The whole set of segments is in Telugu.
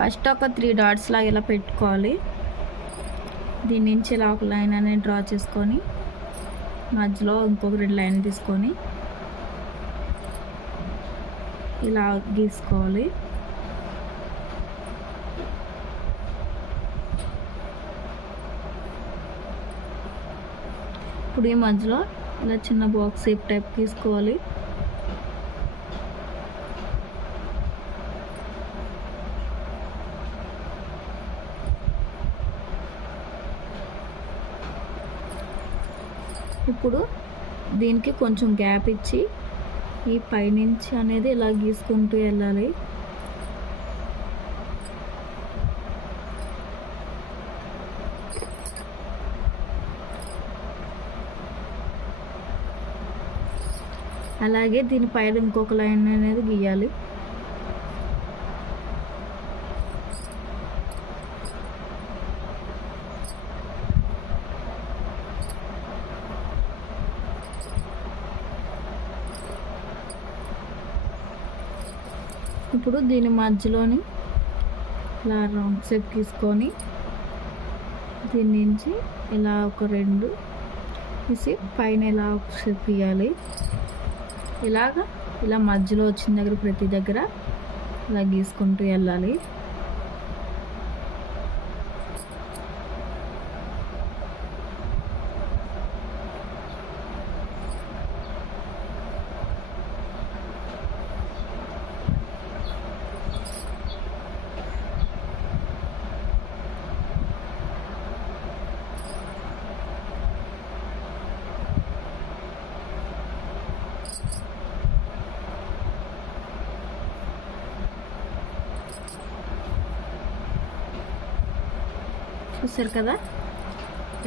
ఫస్ట్ ఒక 3 డాట్స్ లాగా ఇలా పెట్టుకోవాలి. దీని నుంచి ఇలా ఒక లైన్ అనేది డ్రా చేసుకొని మధ్యలో ఇంకొక 2 లైన్లు తీసుకొని ఇలా గీసుకోవాలి. ఇప్పుడు ఈ మధ్యలో ఇలా చిన్న బాక్స్ షేప్ టైప్ తీసుకోవాలి. ఇప్పుడు దీనికి కొంచెం గ్యాప్ ఇచ్చి ఈ పైనుంచి అనేది ఇలా గీసుకుంటూ వెళ్ళాలి. అలాగే దీనిపైన ఇంకొక లైన్ అనేది గీయాలి. ఇప్పుడు దీని మధ్యలోని ఇలా రౌండ్ షేప్ తీసుకొని దీని నుంచి ఇలా ఒక 2 తీసి పైన ఇలా ఒక షేప్ ఇవ్వాలి. ఇలా మధ్యలో వచ్చిన దగ్గర ప్రతి దగ్గర ఇలా గీసుకుంటూ వెళ్ళాలి. చూసారు కదా,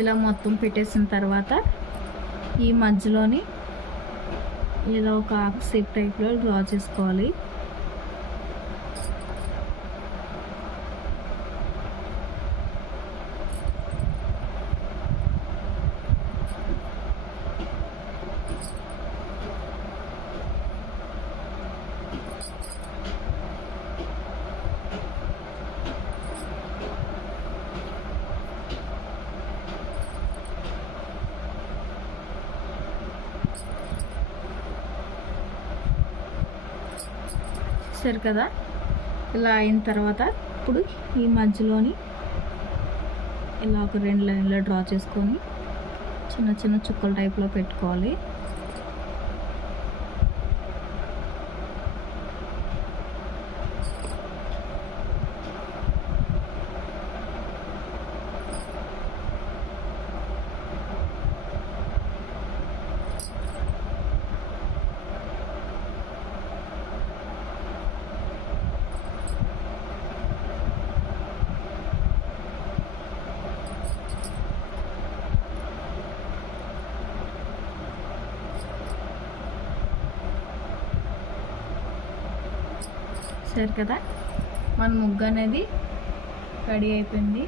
ఇలా మొత్తం పెట్టేసిన తర్వాత ఈ మధ్యలోని ఏదో ఒక ఆకు షేప్ టైప్లో డ్రా చేసుకోవాలి. సరే కదా, ఇలా అయిన తర్వాత ఇప్పుడు ఈ మధ్యలోని ఇలా ఒక 2 లైన్లు డ్రా చేసుకొని చిన్న చిన్న చుక్కల టైప్లో పెట్టుకోవాలి. సరే కదా, మన ముగ్గు అనేది రెడీ అయిపోయింది.